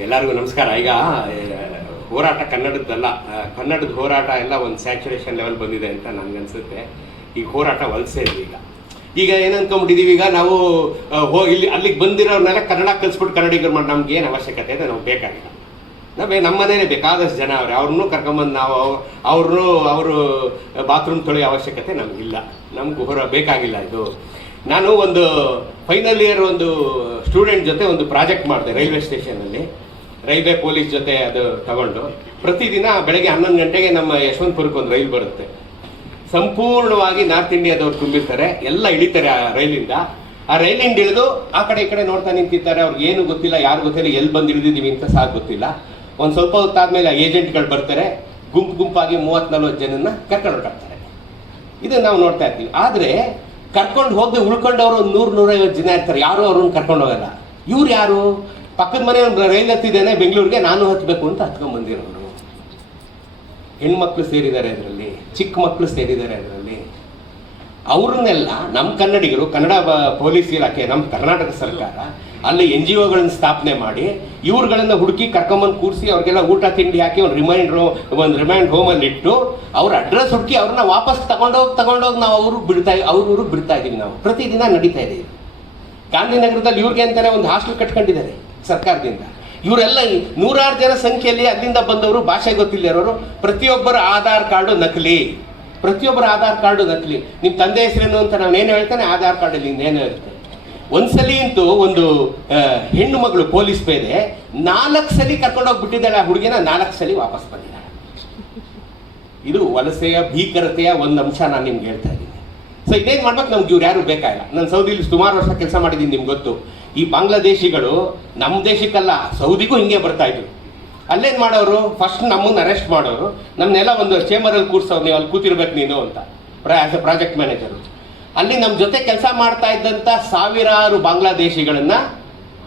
ಎಲ್ಲರಿಗೂ ನಮಸ್ಕಾರ. ಈಗ ಹೋರಾಟ ಕನ್ನಡದ್ದಲ್ಲ. ಕನ್ನಡದ ಹೋರಾಟ ಎಲ್ಲ ಒಂದು ಸ್ಯಾಚುರೇಷನ್ ಲೆವೆಲ್ ಬಂದಿದೆ ಅಂತ ನನಗನ್ಸುತ್ತೆ ಈಗ ಹೋರಾಟ ವಲಸೆ ಈಗ. ಈಗ ಏನು ಈಗ ನಾವು ಹೋ, ಇಲ್ಲಿ, ಅಲ್ಲಿಗೆ ಬಂದಿರೋರ್ನೆಲ್ಲ ಕನ್ನಡ ಕಲಿಸ್ಬಿಟ್ಟು ಕನ್ನಡಿಗರು ಮಾಡಿ ನಮ್ಗೆ ಏನು ಅವಶ್ಯಕತೆ ಇದೆ ನಾವು ಬೇಕಾಗಿಲ್ಲ. ನಮ್ಮ ಮನೇಲಿ ಬೇಕಾದಷ್ಟು ಜನ ಅವ್ರೆ. ಅವ್ರನ್ನೂ ಕರ್ಕೊಂಬಂದು ನಾವು ಅವ್ರನ್ನೂ ಅವರು ಬಾತ್ರೂಮ್ ತೊಳೆಯೋ ಅವಶ್ಯಕತೆ ನಮಗಿಲ್ಲ. ನಮ್ಗೆ ಹೊರ ಬೇಕಾಗಿಲ್ಲ ಇದು. ನಾನು ಒಂದು ಫೈನಲ್ ಇಯರ್ ಒಂದು ಸ್ಟೂಡೆಂಟ್ ಜೊತೆ ಒಂದು ಪ್ರಾಜೆಕ್ಟ್ ಮಾಡಿದೆ ರೈಲ್ವೆ ಸ್ಟೇಷನಲ್ಲಿ ರೈಲ್ವೆ ಪೊಲೀಸ್ ಜೊತೆ ಅದು ತಗೊಂಡು. ಪ್ರತಿದಿನ ಬೆಳಗ್ಗೆ ಹನ್ನೊಂದು ಗಂಟೆಗೆ ನಮ್ಮ ಯಶವಂತಪುರಕ್ಕೆ ಒಂದು ರೈಲು ಬರುತ್ತೆ. ಸಂಪೂರ್ಣವಾಗಿ ನಾರ್ತ್ ಇಂಡಿಯಾದವ್ರು ತುಂಬಿರ್ತಾರೆ. ಎಲ್ಲ ಇಳಿತಾರೆ ಆ ರೈಲಿಂದ. ಆ ರೈಲಿಂದ ಇಳಿದು ಆ ಕಡೆ ಈ ಕಡೆ ನೋಡ್ತಾ ನಿಂತಿರ್ತಾರೆ. ಅವ್ರಿಗೆ ಏನು ಗೊತ್ತಿಲ್ಲ, ಯಾರು ಗೊತ್ತಿಲ್ಲ, ಎಲ್ಲಿ ಬಂದು ಇಳಿದಿದ್ದೀವಿ ಅಂತ ಸಾಕು ಗೊತ್ತಿಲ್ಲ. ಒಂದು ಸ್ವಲ್ಪ ಹೊತ್ತಾದ್ಮೇಲೆ ಏಜೆಂಟ್ಗಳು ಬರ್ತಾರೆ. ಗುಂಪು ಗುಂಪಾಗಿ ಮೂವತ್ತ್ ನಲ್ವತ್ತು ಜನನ್ನ ಕರ್ಕೊಂಡು ಹೊರಟಾಗ್ತಾರೆ ಇದು ನಾವು ನೋಡ್ತಾ ಇರ್ತೀವಿ. ಆದರೆ ಕರ್ಕೊಂಡು ಹೋಗಿ ಉಳ್ಕೊಂಡವ್ರು ಒಂದು ನೂರು ನೂರೈವತ್ತು ಜನ ಇರ್ತಾರೆ. ಯಾರು ಅವ್ರನ್ನ ಕರ್ಕೊಂಡು ಹೋಗಲ್ಲ. ಇವ್ರು ಯಾರು? ಪಕ್ಕದ ಮನೆ ಒಂದು ರೈಲ್ ಹತ್ತಿದ್ದೇನೆ, ಬೆಂಗಳೂರಿಗೆ ನಾನು ಹತ್ತಬೇಕು ಅಂತ ಹತ್ಕೊಂಡ್ ಬಂದಿರೋರು. ಹೆಣ್ಮಕ್ಳು ಸೇರಿದ್ದಾರೆ ಅದರಲ್ಲಿ, ಚಿಕ್ಕ ಮಕ್ಕಳು ಸೇರಿದ್ದಾರೆ ಅದರಲ್ಲಿ. ಅವ್ರನ್ನೆಲ್ಲ ನಮ್ಮ ಕನ್ನಡಿಗರು, ಕನ್ನಡ ಪೊಲೀಸ್ ಇಲಾಖೆ ನಮ್ಮ ಕರ್ನಾಟಕ ಸರ್ಕಾರ ಅಲ್ಲಿ ಎನ್ ಜಿ ಒಗಳನ್ನು ಸ್ಥಾಪನೆ ಮಾಡಿ, ಇವ್ರುಗಳನ್ನು ಹುಡುಕಿ ಕರ್ಕೊಂಬಂದು ಕೂರಿಸಿ ಅವ್ರಿಗೆಲ್ಲ ಊಟ, ತಿಂಡಿ ಹಾಕಿ ಒಂದು ರಿಮೈಂಡ್ ಒಂದು ರಿಮೈಂಡ್ ಹೋಮಲ್ಲಿ ಇಟ್ಟು ಅವ್ರ ಅಡ್ರೆಸ್ ಹುಡುಕಿ ಅವ್ರನ್ನ ವಾಪಸ್ ತಗೊಂಡೋಗಿ ತಗೊಂಡೋಗಿ ನಾವು ಅವ್ರಿಗೆ ಬಿಡ್ತಾ ಅವ್ರ ಊರಿಗೆ ಬಿಡ್ತಾ ಇದೀವಿ ನಾವು. ಪ್ರತಿದಿನ ನಡೀತಾ ಇದೆ. ಗಾಂಧಿನಗರದಲ್ಲಿ ಇವ್ರಿಗೆ ಅಂತಾನೆ ಒಂದು ಹಾಸ್ಟೆಲ್ ಕಟ್ಕೊಂಡಿದ್ದಾರೆ ಸರ್ಕಾರದಿಂದ. ಇವರೆಲ್ಲ ನೂರಾರು ಜನ ಸಂಖ್ಯೆಯಲ್ಲಿ ಅಲ್ಲಿಂದ ಬಂದವರು ಭಾಷೆ ಗೊತ್ತಿಲ್ಲರೋರು ಪ್ರತಿಯೊಬ್ಬರ ಆಧಾರ್ ಕಾರ್ಡು ನಕಲಿ. ಪ್ರತಿಯೊಬ್ಬರ ಆಧಾರ್ ಕಾರ್ಡು ನಕಲಿ. ನಿಮ್ಮ ತಂದೆ ಹೆಸರೇನು ಅಂತ ನಾನು ಏನು ಹೇಳ್ತಾನೆ? ಆಧಾರ್ ಕಾರ್ಡಲ್ಲಿ ಇನ್ನೇನು ಇರುತ್ತೆ? ಒಂದ್ಸಲಿ ಅಂತೂ ಒಂದು ಹೆಣ್ಣು ಮಗಳು ಪೊಲೀಸ್ ಪೇದೆ ನಾಲ್ಕು ಸಲಿ ಕರ್ಕೊಂಡೋಗಿ ಬಿಟ್ಟಿದ್ದಾಳೆ ಆ ಹುಡುಗಿನ, ನಾಲ್ಕು ಸಲಿ ವಾಪಸ್ ಬಂದಿದ್ದಾಳೆ. ಇದು ವಲಸೆಯ, ಭೀಕರತೆಯ ಒಂದು ಅಂಶ ನಾನು ನಿಮ್ಗೆ ಹೇಳ್ತಾ ಇದ್ದೀನಿ. ಸೊ ಇದೇನು ಮಾಡ್ಬೇಕು? ನಮ್ಗೆ ಇವ್ರು ಯಾರು ಬೇಕಾಗಿಲ್ಲ ನಾನು ಸೌದಿಲಿ ಸುಮಾರು ವರ್ಷ ಕೆಲಸ ಮಾಡಿದ್ದೀನಿ ನಿಮ್ಗೆ ಗೊತ್ತು. ಈ ಬಾಂಗ್ಲಾದೇಶಿಗಳು ನಮ್ಮ ದೇಶಕ್ಕಲ್ಲ, ಸೌದಿಗೂ ಹಿಂಗೆ ಬರ್ತಾ ಇದ್ರು. ಅಲ್ಲೇನು ಮಾಡೋರು? ಫಸ್ಟ್ ನಮ್ಮನ್ನ ಅರೆಸ್ಟ್ ಮಾಡೋರು. ನಮ್ಮನ್ನೆಲ್ಲ ಒಂದು ಚೇಂಬರಲ್ಲಿ ಕೂರ್ಸೋರು, ನೀವು ಅಲ್ಲಿ ಕೂತಿರ್ಬೇಕು ನೀನು ಅಂತ. ಪ್ರಾಜೆಕ್ಟ್ ಮ್ಯಾನೇಜರು ಅಲ್ಲಿ ನಮ್ಮ ಜೊತೆ ಕೆಲಸ ಮಾಡ್ತಾ ಇದ್ದಂತ ಸಾವಿರಾರು ಬಾಂಗ್ಲಾದೇಶಿಗಳನ್ನ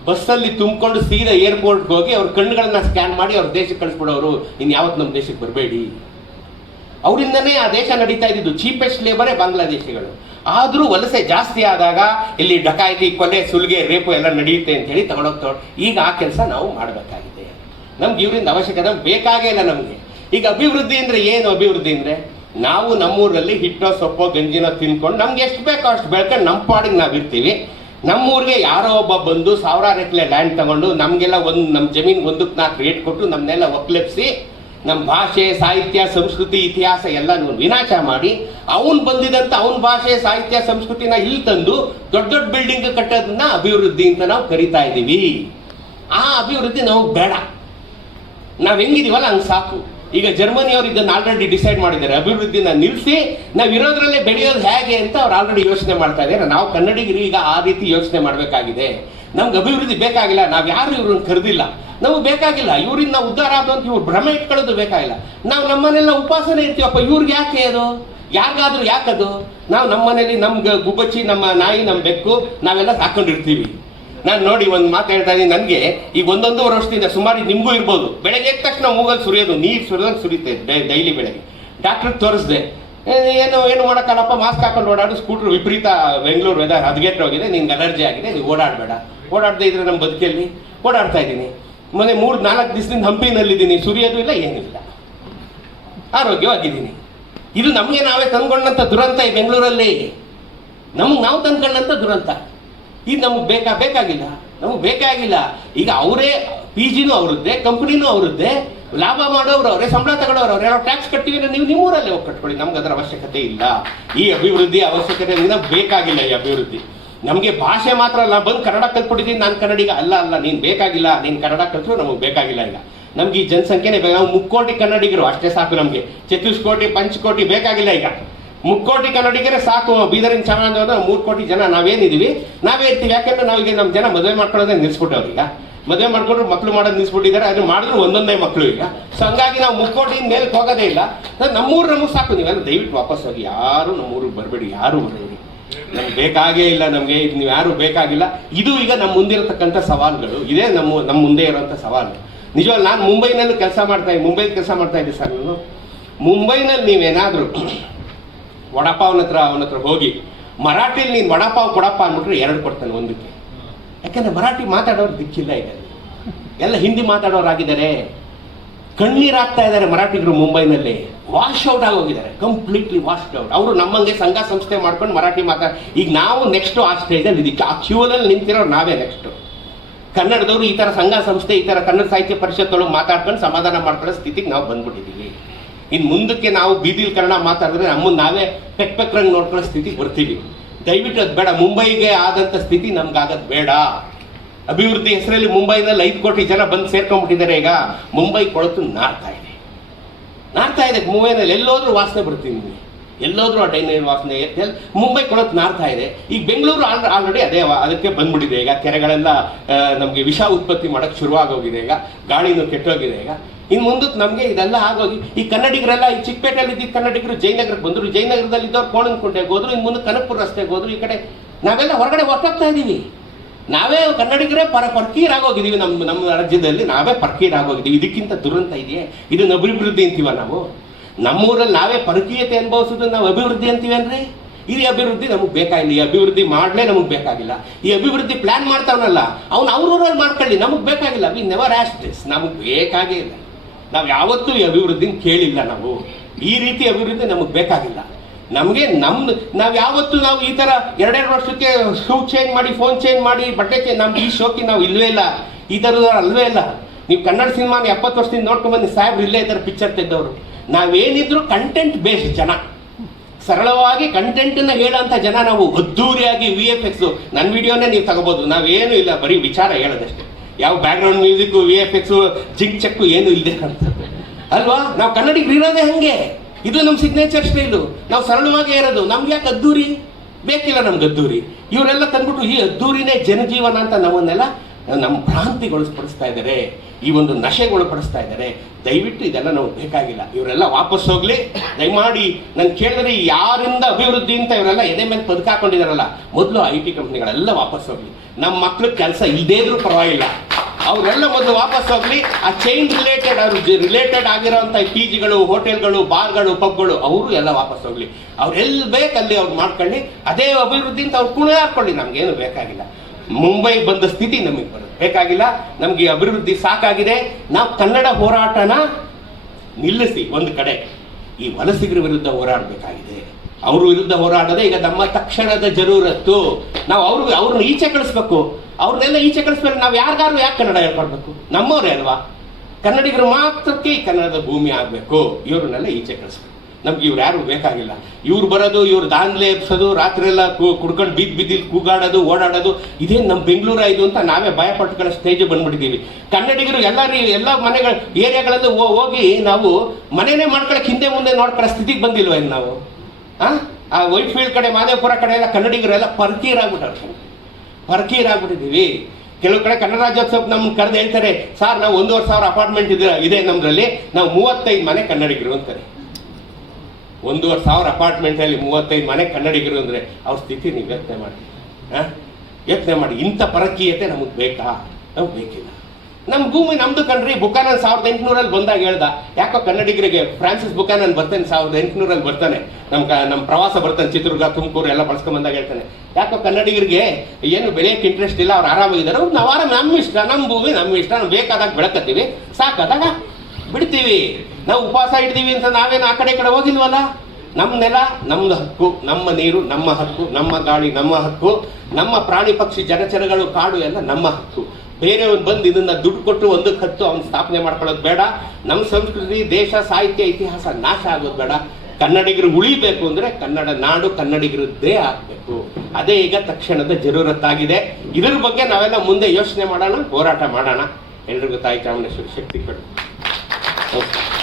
ಬಸ್ಸಲ್ಲಿ ತುಂಬಿಕೊಂಡು ಸೀದಾ ಏರ್ಪೋರ್ಟ್ಗೆ ಹೋಗಿ ಅವ್ರ ಕಣ್ಣುಗಳನ್ನ ಸ್ಕ್ಯಾನ್ ಮಾಡಿ ಅವ್ರ ದೇಶಕ್ಕೆ ಕಳಿಸ್ಬಿಡೋರು. ಇನ್ನು ಯಾವತ್ತು ನಮ್ಮ ದೇಶಕ್ಕೆ ಬರಬೇಡಿ. ಅವರಿಂದನೇ ಆ ದೇಶ ನಡೀತಾ ಇದ್ದಿದ್ದು. ಚೀಪೆಸ್ಟ್ ಲೇಬರೇ ಬಾಂಗ್ಲಾದೇಶಿಗಳು. ಆದರೂ ವಲಸೆ ಜಾಸ್ತಿ ಆದಾಗ ಇಲ್ಲಿ ಡಕಾಯಿತಿ, ಕೊಲೆ, ಸುಲಿಗೆ, ರೇಪು ಎಲ್ಲ ನಡೆಯುತ್ತೆ ಅಂತ ಹೇಳಿ ತಗೊಂಡೋಗ್ತಾ ಈಗ ಆ ಕೆಲಸ ನಾವು ಮಾಡಬೇಕಾಗಿದೆ. ನಮ್ಗೆ ಇವರಿಂದ ಅವಶ್ಯಕತೆ ಬೇಕಾಗೇ ಇಲ್ಲ ನಮಗೆ. ಈಗ ಅಭಿವೃದ್ಧಿ ಅಂದ್ರೆ ಏನು ಅಭಿವೃದ್ಧಿ ಅಂದ್ರೆ? ನಾವು ನಮ್ಮೂರಲ್ಲಿ ಹಿಟ್ಟೋ ಸೊಪ್ಪು ಗಂಜಿನೋ ತಿನ್ಕೊಂಡು ನಮ್ಗೆ ಎಷ್ಟು ಬೇಕೋ ಅಷ್ಟು ಬೆಳ್ಕೊಂಡು ನಮ್ಮ ಪಾಡಿಗೆ ನಾವು ಇರ್ತೀವಿ. ನಮ್ಮೂರಿಗೆ ಯಾರೋ ಒಬ್ಬ ಬಂದು ಸಾವಿರಾರು ಎಕರೆ ಲ್ಯಾಂಡ್ ತಗೊಂಡು ನಮಗೆಲ್ಲ ಒಂದು ನಮ್ಮ ಜಮೀನು ಒಂದಕ್ಕೆ ನಾಲ್ಕು ರೇಟ್ ಕೊಟ್ಟು ನಮ್ಮನ್ನೆಲ್ಲ ಒಕ್ಲೆಪ್ಸಿ ನಮ್ಮ ಭಾಷೆ, ಸಾಹಿತ್ಯ, ಸಂಸ್ಕೃತಿ, ಇತಿಹಾಸ ಎಲ್ಲ ವಿನಾಶ ಮಾಡಿ ಅವನು ಬಂದಿದಂತ ಅವನ ಭಾಷೆ, ಸಾಹಿತ್ಯ, ಸಂಸ್ಕೃತಿನ ಇಲ್ಲಿ ತಂದು ದೊಡ್ಡ ದೊಡ್ಡ ಬಿಲ್ಡಿಂಗ್ ಕಟ್ಟೋದನ್ನ ಅಭಿವೃದ್ಧಿ ಅಂತ ನಾವು ಕರಿತಾ ಇದ್ದೀವಿ. ಆ ಅಭಿವೃದ್ಧಿ ನಮಗೆ ಬೇಡ. ನಾವು ಹೆಂಗಿದೀವಲ್ಲ, ಹಂಗೆ ಸಾಕು. ಈಗ ಜರ್ಮನಿಯವರು ಇದನ್ನ ಆಲ್ರೆಡಿ ಡಿಸೈಡ್ ಮಾಡಿದ್ದಾರೆ. ಅಭಿವೃದ್ಧಿನ ನಿಲ್ಲಿಸಿ ನಾವು ಇರೋದ್ರಲ್ಲೇ ಬೆಳೆಯೋದು ಹೇಗೆ ಅಂತ ಅವ್ರು ಆಲ್ರೆಡಿ ಯೋಚನೆ ಮಾಡ್ತಾ ಇದ್ದಾರೆ. ನಾವು ಕನ್ನಡಿಗರು ಈಗ ಆ ರೀತಿ ಯೋಚನೆ ಮಾಡಬೇಕಾಗಿದೆ. ನಮ್ಗೆ ಅಭಿವೃದ್ಧಿ ಬೇಕಾಗಿಲ್ಲ. ನಾವು ಯಾರು ಇವ್ರನ್ನ ಕರೆದಿಲ್ಲ. ನಮಗೆ ಬೇಕಾಗಿಲ್ಲ. ಇವರಿಂದ ನಾವು ಉದ್ಧಾರ ಆದ ಅಂತ ಇವ್ರು ಭ್ರಮೆ ಇಟ್ಕೊಳ್ಳೋದು ಬೇಕಾಗಿಲ್ಲ. ನಾವು ನಮ್ಮನೆಲ್ಲ ಉಪಾಸನೆ ಇರ್ತೀವಪ್ಪ. ಇವ್ರಿಗೆ ಯಾಕೆ ಅದು? ಯಾರಿಗಾದ್ರೂ ಯಾಕದು? ನಾವು ನಮ್ಮ ಮನೇಲಿ ನಮ್ಗೆ ಗುಬ್ಬಚ್ಚಿ, ನಮ್ಮ ನಾಯಿ ನಮ್ಮ ಬೆಕ್ಕು, ನಾವೆಲ್ಲ ಸಾಕೊಂಡಿರ್ತೀವಿ. ನಾನು ನೋಡಿ ಒಂದು ಮಾತು ಹೇಳ್ತಾ ಇದ್ದೀನಿ ನನಗೆ ಈಗ ಒಂದೊಂದೂವರೆ ವರ್ಷದಿಂದ ಸುಮಾರು ನಿಮಗೂ ಇರ್ಬೋದು. ಬೆಳಗ್ಗೆ ಎದ್ದ ತಕ್ಷಣ ಮೂಗಲ್ಲಿ ಸುರಿಯೋದು, ನೀರು ಸುರಿದಂಗೆ ಸುರಿತೆ ಡೈಲಿ ಬೆಳಗ್ಗೆ. ಡಾಕ್ಟ್ರಿಗೆ ತೋರಿಸ್ದೆ. ಏನು ಏನು ಮಾಡೋಕ್ಕಲ್ಲಪ್ಪ, ಮಾಸ್ಕ್ ಹಾಕೊಂಡು ಓಡಾಡು, ಸ್ಕೂಟ್ರ್ ವಿಪರೀತ ಬೆಂಗಳೂರು ವೆದರ್ ಹದಗೆಟ್ಟು ಹೋಗಿದೆ, ನಿಂಗೆ ಅಲರ್ಜಿ ಆಗಿದೆ, ನೀವು ಓಡಾಡಬೇಡ. ಓಡಾಡದೇ ಇದ್ರೆ ನಮ್ಮ ಬದುಕಲ್ಲಿ ಓಡಾಡ್ತಾ ಇದ್ದೀನಿ ಮೊನ್ನೆ ಮೂರು, ನಾಲ್ಕು ದಿವಸದಿಂದ ಹಂಪಿನಲ್ಲಿದ್ದೀನಿ. ಸುರಿಯೋದು ಇಲ್ಲ ಏನಿಲ್ಲ ಆರೋಗ್ಯವಾಗಿದ್ದೀನಿ. ಇದು ನಮಗೆ ನಾವೇ ತಂದ್ಕೊಂಡಂಥ ದುರಂತ ಈ ಬೆಂಗಳೂರಲ್ಲಿ. ನಮ್ಗೆ ನಾವು ತಂದ್ಕೊಂಡಂಥ ದುರಂತ. ಇದು ನಮ್ಗೆ ಬೇಕಾ, ಬೇಕಾಗಿಲ್ಲ. ನಮಗೆ ಬೇಕಾಗಿಲ್ಲ ಈಗ ಅವರೇ ಪಿ ಜಿನೂ ಅವರದ್ದೇ ಕಂಪ್ನಿನೂ ಅವರದ್ದೇ. ಲಾಭ ಮಾಡೋರು ಅವರೇ, ಸಂಬಳ ತಗೊಳ್ಳೋರು ಅವ್ರು. ಯಾರೋ ಟ್ಯಾಕ್ಸ್ ಕಟ್ತೀವಿ ನೀವು ನಿಮ್ಮೂರಲ್ಲೇ ಹೋಗಿ ಕಟ್ಕೊಳ್ಳಿ. ನಮ್ಗೆ ಅದರ ಅವಶ್ಯಕತೆ ಇಲ್ಲ. ಈ ಅಭಿವೃದ್ಧಿ ಅವಶ್ಯಕತೆ ಅವಶ್ಯಕತೆಯಿಂದ ಬೇಕಾಗಿಲ್ಲ ಈ ಅಭಿವೃದ್ಧಿ. ನಮಗೆ ಭಾಷೆ ಮಾತ್ರ ಅಲ್ಲ. ಬಂದು ಕನ್ನಡ ಕಲ್ತ್ಬಿಟ್ಟಿದ್ದೀನಿ. ನಾನು ಕನ್ನಡಿಗ ಅಲ್ಲ ಅಲ್ಲ. ನೀನು ಬೇಕಾಗಿಲ್ಲ. ನೀನು ಕನ್ನಡ ಕಲ್ತ್ರು ನಮಗೆ ಬೇಕಾಗಿಲ್ಲ ಈಗ. ನಮ್ಗೆ ಈ ಜನಸಂಖ್ಯೆನೇ ಬೇಕು. ನಾವು ಮುಕ್ಕೋಟಿ ಕನ್ನಡಿಗರು. ಅಷ್ಟೇ ಸಾಕು ನಮಗೆ. ಚತುಷ್ಕೋಟಿ ಪಂಚಕೋಟಿ ಬೇಕಾಗಿಲ್ಲ ಈಗ. ಮುಕ್ಕೋಟಿ ಕನ್ನಡಿಗರೆ ಸಾಕು. ಬೀದರಿನ ಚಾಮರಾಜನಗರ ಮೂರು ಕೋಟಿ ಜನ, ನಾವೇನಿದೀವಿ? ನಾವೇ ಇರ್ತೀವಿ ಯಾಕಂದ್ರೆ ನಾವೀಗ ನಮ್ಮ ಜನ ಮದುವೆ ಮಾಡ್ಕೊಳ್ಳೋದೇ ನಿಲ್ಸ್ಬಿಟ್ಟವ್ರು ಈಗ. ಮದುವೆ ಮಾಡ್ಕೊಂಡ್ರು ಮಕ್ಕಳು ಮಾಡೋದು ನಿಲ್ಸ್ಬಿಟ್ಟಿದ್ದಾರೆ. ಅದು ಮಾಡಿದ್ರು ಒಂದೊಂದೇ ಮಕ್ಕಳು ಈಗ. ಸೊ ಹಂಗಾಗಿ ನಾವು ಮುಕ್ಕೋಟಿಯಿಂದ ಮೇಲೆ ಹೋಗೋದೇ ಇಲ್ಲ. ನಮ್ಮ ನಮ್ಮೂರು ನಮಗೆ ಸಾಕು. ನೀವೆಲ್ಲ ದಯವಿಟ್ಟು ವಾಪಸ್ ಹೋಗಿ. ಯಾರು ನಮ್ಮೂರಿಗೆ ಬರಬೇಡಿ. ಯಾರು ಬರಬೇಡಿ. ನಮ್ಗೆ ಬೇಕಾಗೇ ಇಲ್ಲ ನಮಗೆ. ಇದು ನೀವು ಯಾರು ಬೇಕಾಗಿಲ್ಲ. ಇದು ಈಗ ನಮ್ಮ ಮುಂದಿರತಕ್ಕಂಥ ಸವಾಲುಗಳು. ಇದೇ ನಮ್ಮ ನಮ್ಮ ಮುಂದೆ ಇರುವಂಥ ಸವಾಲು. ನಿಜವಾಗ ನಾನು ಮುಂಬೈನಲ್ಲಿ ಕೆಲಸ ಮಾಡ್ತಾ ಇದ್ದೀನಿ ಮುಂಬೈಲಿ ಕೆಲಸ ಮಾಡ್ತಾ ಇದ್ದೆ ಸರ್ ನಾನು. ಮುಂಬೈನಲ್ಲಿ ನೀವೇನಾದರೂ ವಡಪಾವ್ನ ಹತ್ರ, ಅವನ ಹತ್ರ ಹೋಗಿ, ಮರಾಠಿಲಿ ನೀನು ವಡಪಾವ್ ಕೊಡಪ್ಪ ಅಂದ್ಬಿಟ್ರೆ ಎರಡು ಕೊಡ್ತಾನೆ ಒಂದಕ್ಕೆ. ಯಾಕಂದ್ರೆ ಮರಾಠಿ ಮಾತಾಡೋರು ದಿಕ್ಕಿಲ್ಲ ಈಗ. ಎಲ್ಲ ಹಿಂದಿ ಮಾತಾಡೋರಾಗಿದ್ದಾರೆ. ಕಣ್ಣೀರಾಗ್ತಾ ಇದ್ದಾರೆ ಮರಾಠಿಗರು ಮುಂಬೈನಲ್ಲಿ. ವಾಶ್ ಔಟ್ ಆಗೋಗಿದ್ದಾರೆ. ಕಂಪ್ಲೀಟ್ಲಿ ವಾಶ್ ಔಟ್ ಅವರು ನಮ್ಮಂಗೆ ಸಂಘ ಸಂಸ್ಥೆ ಮಾಡ್ಕೊಂಡು ಮರಾಠಿ ಮಾತಾಡ ಈಗ ನಾವು ನೆಕ್ಸ್ಟ್ ಆ ಸ್ಟೇಜಲ್ಲಿ ಇದಕ್ಕೆ, ಆ ಕ್ಯೂನಲ್ಲಿ ನಿಂತಿರೋರು ನಾವೇ ನೆಕ್ಸ್ಟ್ ಕನ್ನಡದವರು ಈ ಥರ ಸಂಘ ಸಂಸ್ಥೆ, ಈ ಥರ ಕನ್ನಡ ಸಾಹಿತ್ಯ ಪರಿಷತ್ತೊಳಗೆ ಮಾತಾಡ್ಕೊಂಡು ಸಮಾಧಾನ ಮಾಡ್ಕೊಳ್ಳೋ ಸ್ಥಿತಿಗೆ ನಾವು ಬಂದ್ಬಿಟ್ಟಿದ್ದೀವಿ ಇನ್ನು ಮುಂದಕ್ಕೆ ನಾವು ಬೀದಿಲಿ ಕನ್ನಡ ಮಾತಾಡಿದ್ರೆ ನಮ್ಮನ್ನು ನಾವೇ ಪೆಕ್ ಪೆಕ್ರಂಗ್ ನೋಡ್ಕೊಳ್ಳೋ ಸ್ಥಿತಿಗೆ ಬರ್ತೀವಿ. ದಯವಿಟ್ಟು ಅದು ಬೇಡ. ಮುಂಬೈಗೆ ಆದಂಥ ಸ್ಥಿತಿ ನಮ್ಗಾಗದು ಬೇಡ. ಅಭಿವೃದ್ಧಿ ಹೆಸರಲ್ಲಿ ಮುಂಬೈನಲ್ಲಿ ಐದು ಕೋಟಿ ಜನ ಬಂದು ಸೇರ್ಕೊಂಡ್ಬಿಟ್ಟಿದ್ದಾರೆ ಈಗ. ಮುಂಬೈ ಕೊಳತು ನಾರ್ತಾ ಇದೆ. ನಾರ್ತಾ ಇದೆ. ಮುಂಬೈನಲ್ಲಿ ಎಲ್ಲೋದ್ರೂ ವಾಸನೆ ಬರ್ತೀನಿ. ಎಲ್ಲೋದ್ರೂ ಆ ಡೈನೈನ್ ವಾಸನೆ ಮುಂಬೈ ಕೊಳತು ನಾರ್ತಾ ಇದೆ. ಈಗ ಬೆಂಗಳೂರು ಆಲ್ ಆಲ್ರೆಡಿ ಅದೇ ಅದಕ್ಕೆ ಬಂದ್ಬಿಟ್ಟಿದೆ. ಈಗ ಕೆರೆಗಳೆಲ್ಲ ನಮಗೆ ವಿಷ ಉತ್ಪತ್ತಿ ಮಾಡೋಕ್ಕೆ ಶುರುವಾಗೋಗಿದೆ. ಈಗ ಗಾಳಿನೂ ಕೆಟ್ಟೋಗಿದೆ. ಈಗ ಇನ್ನು ಮುಂದಕ್ಕೆ ನಮಗೆ ಇದೆಲ್ಲ ಆಗೋಗಿ, ಈ ಕನ್ನಡಿಗರೆಲ್ಲ, ಈ ಚಿಕ್ಕಪೇಟೆಯಲ್ಲಿ ಇದ್ದ ಕನ್ನಡಿಗರು ಜಯನಗರಕ್ಕೆ ಬಂದರು. ಜಯನಗರದಲ್ಲಿ ಇದ್ದವ್ರು ಕೋಣನಕುಂಟೆಗೆ ಹೋದ್ರು ಇನ್ನು ಮುಂದೆ ಕನಕಪುರ ರಸ್ತೆಗೆ ಹೋದ್ರು, ಈ ಕಡೆ ನಾವೆಲ್ಲ ಹೊರಗಡೆ ಹೊರಟೋಗ್ತಾ ಇದ್ದೀವಿ. ನಾವೇ ಕನ್ನಡಿಗರೇ ಪರ ಪರ್ಕೀರಾಗೋಗಿದ್ದೀವಿ ನಮ್ಮ ನಮ್ಮ ರಾಜ್ಯದಲ್ಲಿ ನಾವೇ ಪರ್ಕೀರಾಗೋಗಿದ್ದೀವಿ ಇದಕ್ಕಿಂತ ದುರಂತ ಇದೆಯೇ? ಇದನ್ನು ಅಭಿವೃದ್ಧಿ ಅಂತೀವ ನಾವು? ನಮ್ಮೂರಲ್ಲಿ ನಾವೇ ಪರಕೀಯತೆ ಅನುಭವಿಸೋದು ನಾವು ಅಭಿವೃದ್ಧಿ ಅಂತೀವೇನ್ರಿ ಇದು ಅಭಿವೃದ್ಧಿ ನಮಗೆ ಬೇಕಾಗಿಲ್ಲ ಈ ಅಭಿವೃದ್ಧಿ ಮಾಡಲೇ ನಮಗೆ ಬೇಕಾಗಿಲ್ಲ. ಈ ಅಭಿವೃದ್ಧಿ ಪ್ಲಾನ್ ಮಾಡ್ತಾವನಲ್ಲ, ಅವ್ನು ಅವ್ರೂರಲ್ಲಿ ಮಾಡ್ಕೊಳ್ಳಿ. ನಮಗೆ ಬೇಕಾಗಿಲ್ಲ. ವಿ ನೆವರ್ ಆಸ್ಟ್ ದಿಸ್ ನಮಗೆ ಬೇಕಾಗೇ ಇಲ್ಲ. ನಾವು ಯಾವತ್ತೂ ಈ ಅಭಿವೃದ್ಧಿನ ಕೇಳಿಲ್ಲ ನಾವು. ಈ ರೀತಿ ಅಭಿವೃದ್ಧಿ ನಮಗೆ ಬೇಕಾಗಿಲ್ಲ. ನಮಗೆ ನಮ್ಮ ನಾವು ಯಾವತ್ತೂ ನಾವು ಈ ಥರ ಎರಡೆರಡು ವರ್ಷಕ್ಕೆ ಶೂ ಚೇಂಜ್ ಮಾಡಿ ಫೋನ್ ಚೇಂಜ್ ಮಾಡಿ, ಬಟ್ಟೆ ಚೇಂಜ್ ನಮ್ಗೆ ಈ ಶೋಕಿ ನಾವು ಇಲ್ವೇ ಇಲ್ಲ. ಈ ಥರದ ಅಲ್ವೇ ಇಲ್ಲ. ನೀವು ಕನ್ನಡ ಸಿನಿಮಾನ ಎಪ್ಪತ್ತು ವರ್ಷದಿಂದ ನೋಡ್ಕೊಂಡು ಬಂದು ಸಾಹೇಬ್ರು ಇಲ್ಲೇ ಇದ್ದಾರೆ ಪಿಕ್ಚರ್ ತೆಗೆದವರು. ನಾವೇನಿದ್ರು ಕಂಟೆಂಟ್ ಬೇಸ್ಡ್ ಜನ. ಸರಳವಾಗಿ ಕಂಟೆಂಟನ್ನು ಹೇಳೋಂಥ ಜನ ನಾವು. ಅದ್ದೂರಿಯಾಗಿ ವಿ ಎಫ್ ಎಕ್ಸು ನನ್ನ ವಿಡಿಯೋನೇ ನೀವು ತಗೋಬೋದು. ನಾವೇನು ಇಲ್ಲ, ಬರೀ ವಿಚಾರ ಹೇಳೋದಷ್ಟೇ. ಯಾವ background music V F X zinc check ಏನು ಇಲ್ಲದೆ ಅಂತ ಅಲ್ವಾ? ನಾವು ಕನ್ನಡಿಗರು ಇರೋದೇ ಹಂಗೆ. ಇದು ನಮ್ಮ ಸಿಗ್ನೇಚರ್ ಸ್ಟೈಲು ನಾವು ಸರಳವಾಗಿ ಇರೋದು ನಮ್ಗೆ ಯಾಕೆ ಅದ್ದೂರಿ? ಬೇಕಿಲ್ಲ ನಮ್ಗೆ ಅದ್ದೂರಿ. ಇವರೆಲ್ಲ ತಂದ್ಬಿಟ್ಟು ಈ ಅದ್ದೂರಿನೇ ಜನಜೀವನ ಅಂತ ನಮ್ಮನ್ನೆಲ್ಲ ನಮ್ಮ ಭ್ರಾಂತಿಗೊಳಪಡಿಸ್ತಾ ಇದ್ದಾರೆ ಈ ಒಂದು ನಶೆಗೊಳಪಡಿಸ್ತಾ ಇದ್ದಾರೆ ದಯವಿಟ್ಟು ಇದೆಲ್ಲ ನಾವು ಬೇಕಾಗಿಲ್ಲ. ಇವರೆಲ್ಲ ವಾಪಸ್ ಹೋಗ್ಲಿ. ದಯಮಾಡಿ ನಾನು ಕೇಳಿದ್ರೆ ಯಾರಿಂದ ಅಭಿವೃದ್ಧಿ ಅಂತ ಇವರೆಲ್ಲ ಎದೆ ಮೇಲೆ ಪದಕ ಹಾಕೊಂಡಿದಾರಲ್ಲ ಮೊದಲು ಐ ಟಿ ಕಂಪ್ನಿಗಳೆಲ್ಲ ವಾಪಸ್ ಹೋಗ್ಲಿ. ನಮ್ಮ ಮಕ್ಳಿಗೆ ಕೆಲಸ ಇಲ್ಲದೇ ಇದ್ರೂ ಪರವಾಗಿಲ್ಲ. ಅವರೆಲ್ಲ ಮೊದಲು ವಾಪಸ್ ಹೋಗ್ಲಿ. ಆ ಚೈನ್ ರಿಲೇಟೆಡ್ ಅವ್ರ ರಿಲೇಟೆಡ್ ಆಗಿರೋಂಥ ಪಿ ಜಿಗಳು ಹೋಟೆಲ್ಗಳು ಬಾರ್ಗಳು ಪಬ್ಗಳು ಅವರು ಎಲ್ಲ ವಾಪಸ್ ಹೋಗ್ಲಿ. ಅವ್ರು ಎಲ್ಲಿ ಬೇಕಲ್ಲಿ ಅವ್ರು ಮಾಡ್ಕೊಳ್ಳಿ. ಅದೇ ಅಭಿವೃದ್ಧಿ ಅಂತ ಅವ್ರು ಕುಣೆ ಹಾಕೊಳ್ಳಿ ನಮ್ಗೇನು ಬೇಕಾಗಿಲ್ಲ. ಮುಂಬೈ ಬಂದ ಸ್ಥಿತಿ ನಮಗೆ ಬರುತ್ತೆ ಬೇಕಾಗಿಲ್ಲ. ನಮಗೆ ಅಭಿವೃದ್ಧಿ ಸಾಕಾಗಿದೆ. ನಾವು ಕನ್ನಡ ಹೋರಾಟನ ನಿಲ್ಲಿಸಿ ಒಂದು ಕಡೆ. ಈ ವಲಸಿಗರ ವಿರುದ್ಧ ಹೋರಾಡಬೇಕಾಗಿದೆ. ಅವ್ರ ವಿರುದ್ಧ ಹೋರಾಡದೆ ಈಗ ನಮ್ಮ ತಕ್ಷಣದ ಜರೂರತ್ತು. ನಾವು ಅವ್ರ ಅವ್ರನ್ನ ಈಚೆ ಕಳಿಸ್ಬೇಕು. ಅವ್ರನ್ನೆಲ್ಲ ಈಚೆ ಕಳಿಸ್ಬೇಕು. ನಾವು ಯಾರಿಗಾರು ಯಾಕೆ ಕನ್ನಡ ಹೇಳ್ಕೊಡ್ಬೇಕು ನಮ್ಮವರೇ ಅಲ್ವಾ? ಕನ್ನಡಿಗರು ಮಾತ್ರಕ್ಕೆ ಕನ್ನಡದ ಭೂಮಿ ಆಗಬೇಕು. ಇವ್ರನ್ನೆಲ್ಲ ಈಚೆ ಕಳಿಸ್ಬೇಕು. ನಮ್ಗೆ ಇವ್ರು ಯಾರು ಬೇಕಾಗಿಲ್ಲ. ಇವ್ರು ಬರೋದು, ಇವ್ರು ದಾಂದ್ಲೆ ಎಬ್ಸೋದು, ರಾತ್ರಿ ಎಲ್ಲ ಕುಡ್ಕೊಂಡು ಬಿದ್ದು ಬಿದ್ದಿಲ್ ಕೂಗಾಡೋದು, ಓಡಾಡೋದು, ಇದೇನು ನಮ್ಮ ಬೆಂಗಳೂರ ಇದು ಅಂತ ನಾವೇ ಭಯ ಸ್ಟೇಜ್ ಬಂದ್ಬಿಟ್ಟಿದ್ದೀವಿ ಕನ್ನಡಿಗರು ಎಲ್ಲ ಎಲ್ಲ ಮನೆಗಳ ಏರಿಯಾಗಳಲ್ಲೂ ಹೋಗಿ ನಾವು ಮನೆಯೇ ಮಾಡ್ಕೊಳಕ್ಕೆ ಹಿಂದೆ ಮುಂದೆ ನೋಡ್ಕೊಳ್ಳೋ ಸ್ಥಿತಿಗೆ ಬಂದಿಲ್ವ ಇನ್ನು ನಾವು? ಆ? ವೈಟ್ ಫೀಲ್ಡ್ ಕಡೆ, ಮಾದೇವಪುರ ಕಡೆ ಎಲ್ಲ ಕನ್ನಡಿಗರೆಲ್ಲ ಪರ್ಕೀರಾಗ್ಬಿಟ್ಟಾರೆ ಪರ್ಕೀರಾಗ್ಬಿಟ್ಟಿದ್ದೀವಿ ಕೆಲವು ಕಡೆ ಕನ್ನಡ ರಾಜ್ಯೋತ್ಸವಕ್ಕೆ ನಮ್ಮ ಕರೆದು ಹೇಳ್ತಾರೆ, ಸರ್, ನಾವು ಒಂದೂವರೆ ಸಾವಿರ ಅಪಾರ್ಟ್ಮೆಂಟ್ ಇದೆ ಇದೆ ನಮ್ಮದ್ರಲ್ಲಿ ನಾವು ಮೂವತ್ತೈದು ಮನೆ ಕನ್ನಡಿಗರು ಅಂತಾರೆ. ಒಂದೂವರೆ ಸಾವಿರ ಅಪಾರ್ಟ್ಮೆಂಟಲ್ಲಿ ಮೂವತ್ತೈದು ಮನೆ ಕನ್ನಡಿಗರು ಅಂದರೆ ಅವ್ರ ಸ್ಥಿತಿ ನೀವು ಯೋಚನೆ ಮಾಡಿ. ಹಾಂ ಯೋಚನೆ ಮಾಡಿ. ಇಂಥ ಪರಕೀಯತೆ ನಮಗೆ ಬೇಕಾ? ನಮ್ಗೆ ಬೇಕಿಲ್ಲ. ನಮ್ಮ ಭೂಮಿ ನಮ್ದು ಕಣ್ರಿ. ಬುಕಾನನ್ ಸಾವಿರದ ಎಂಟುನೂರಲ್ಲಿ ಬಂದಾಗ ಹೇಳ್ದ, ಯಾಕೋ ಕನ್ನಡಿಗರಿಗೆ ಫ್ರಾನ್ಸಿಸ್ ಬುಕಾನನ್ ಬರ್ತಾನೆ, ಸಾವಿರದ ಎಂಟುನೂರಲ್ಲಿ ಬರ್ತಾನೆ. ನಮ್ಮ ನಮ್ಮ ಪ್ರವಾಸ ಬರ್ತಾನೆ ಚಿತ್ರದುರ್ಗ, ತುಮಕೂರು ಎಲ್ಲ ಬಳಸ್ಕೊಂಡ್ ಬಂದಾಗ ಹೇಳ್ತಾನೆ. ಯಾಕೋ ಕನ್ನಡಿಗರಿಗೆ ಏನು ಬೆಳೆಯಕ್ಕೆ ಇಂಟ್ರೆಸ್ಟ್ ಇಲ್ಲ, ಅವ್ರು ಆರಾಮಾಗಿದ್ದಾರೆ. ನಾವು ಆರಾಮ ನಮ್ಮ ಇಷ್ಟ ನಮ್ಮ ಭೂಮಿ ನಮ್ಮ ಇಷ್ಟ, ನಾವು ಬೇಕಾದಾಗ ಬೆಳಕತ್ತೀವಿ. ಸಾಕಾದಾಗ ಬಿಡ್ತೀವಿ. ನಾವು ಉಪವಾಸ ಇಡ್ತೀವಿ ಅಂತ ನಾವೇನು ಆ ಕಡೆ ಕಡೆ ಹೋಗಿಲ್ವಲ್ಲ? ನಮ್ಮ ನೆಲ, ನಮ್ದು ಹಕ್ಕು, ನಮ್ಮ ನೀರು, ನಮ್ಮ ಹಕ್ಕು, ನಮ್ಮ ಗಾಳಿ, ನಮ್ಮ ಹಕ್ಕು, ನಮ್ಮ ಪ್ರಾಣಿ ಪಕ್ಷಿ ಜನಚರಗಳು ಕಾಡು ಎಲ್ಲ ನಮ್ಮ ಹಕ್ಕು. ಬೇರೆಯವ್ರು ಬಂದು ಇದನ್ನ ದುಡ್ಡು ಕೊಟ್ಟು ಒಂದಕ್ಕೆ ಹತ್ತು ಅವ್ನು ಸ್ಥಾಪನೆ ಮಾಡ್ಕೊಳ್ಳೋದು ಬೇಡ. ನಮ್ಮ ಸಂಸ್ಕೃತಿ, ದೇಶ, ಸಾಹಿತ್ಯ, ಇತಿಹಾಸ ನಾಶ ಆಗೋದು ಬೇಡ. ಕನ್ನಡಿಗರು ಉಳಿಬೇಕು ಅಂದ್ರೆ ಕನ್ನಡ ನಾಡು ಕನ್ನಡಿಗರದ್ದೇ ಆಗಬೇಕು. ಅದೇ ಈಗ ತಕ್ಷಣದ ಜರೂರತ್ತಾಗಿದೆ. ಇದ್ರ ಬಗ್ಗೆ ನಾವೆಲ್ಲ ಮುಂದೆ ಯೋಚನೆ ಮಾಡೋಣ, ಹೋರಾಟ ಮಾಡೋಣ. ಎಲ್ರಿಗೂ ತಾಯಿ ಚಾಮುಂಡೇಶ್ವರಿ ಶಕ್ತಿ ಓಕೆ.